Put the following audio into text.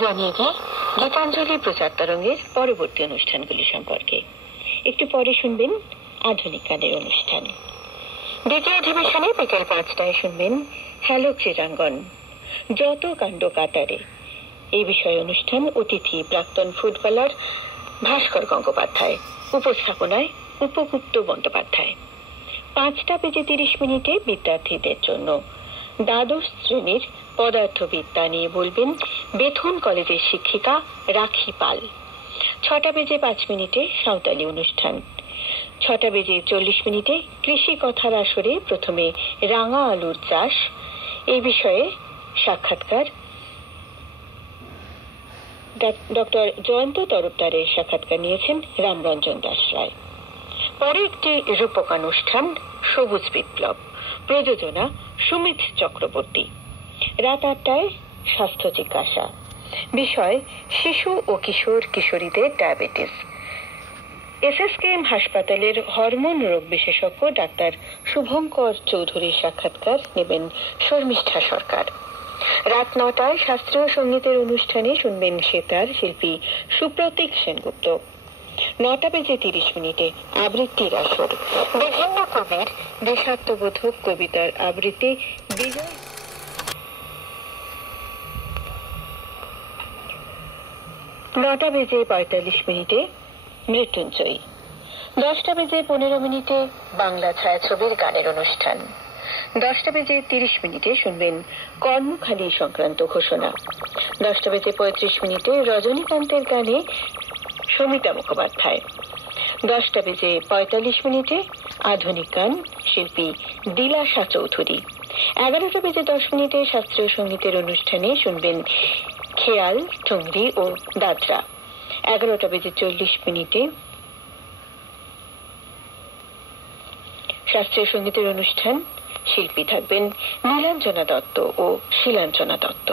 জানিয়ে দেয় গীতাঞ্জলি প্রচার তরঙ্গের পরবর্তী অনুষ্ঠানগুলি সম্পর্কে। একটু পরে শুনবেন আধুনিক গানের অনুষ্ঠান। দ্বিতীয় অধিবেশনে বিকেল 5টায় শুনবেন হ্যালো ক্রীড়াঙ্গন, যত কাণ্ড কাতারে। এই বিষয়ে অনুষ্ঠান, অতিথি প্রাক্তন ফুটবলার ভাস্কর গঙ্গোপাধ্যায়, উপস্থাপনায় উপগুপ্ত বন্দ্যোপাধ্যায়। 5:30 বিদ্যার্থীদের জন্য দ্বাদশ শ্রেণীর পদার্থবিদ্যা নিয়ে বলবেন বেথুন কলেজের শিক্ষিকা রাখি পাল। 6:05 সাঁওতালি অনুষ্ঠান। 6:40 কৃষি কথার আসরে প্রথমে রাঙা আলুর চাষ, এই বিষয়ে সাক্ষাৎকার ডক্টর জয়ন্ত তরফদারের সাক্ষাৎকার নিয়েছেন রামরঞ্জন দাস রায়। পরে একটি রূপক অনুষ্ঠান সবুজ বিপ্লব, প্রযোজনা সুমিত চক্রবর্তী। রাত 8টায় স্বাস্থ্য জিজ্ঞাসা, বিষয় শিশু ও কিশোর কিশোরীদের ডায়াবেটিস। এসএসকেএম হাসপাতালের হরমোন রোগ বিশেষজ্ঞ ডাক্তার শুভঙ্কর চৌধুরীর সাক্ষাৎকার নেবেন শর্মিষ্ঠা সরকার। রাত 9টায় শাস্ত্রীয় সঙ্গীতের অনুষ্ঠানে শুনবেন সেতার শিল্পী সুপ্রতীক সেনগুপ্ত। 9:30 আবৃত্তির আসর, বিভিন্ন কবির দেশাত্মবোধক কবিতার আবৃত্তি বিজয়। 9:45 মৃত্যুঞ্জয়ী। 10:15 বাংলা ছায়াছবির গানের অনুষ্ঠান। 10:30 শুনবেন কর্মখালী সংক্রান্ত ঘোষণা। 10:35 রজনীকান্তের গানে সমিতা মুখোপাধ্যায়। 10:45 আধুনিক গান, শিল্পী দিলাশা চৌধুরী। 11:10 শাস্ত্রীয় সঙ্গীতের অনুষ্ঠানে শুনবেন খেয়াল, ঠুংরি ও দাদরা। 11:40 শাস্ত্রীয় সঙ্গীতের অনুষ্ঠান, শিল্পী থাকবেন নীলাঞ্জনা দত্ত ও শিলাঞ্জনা দত্ত।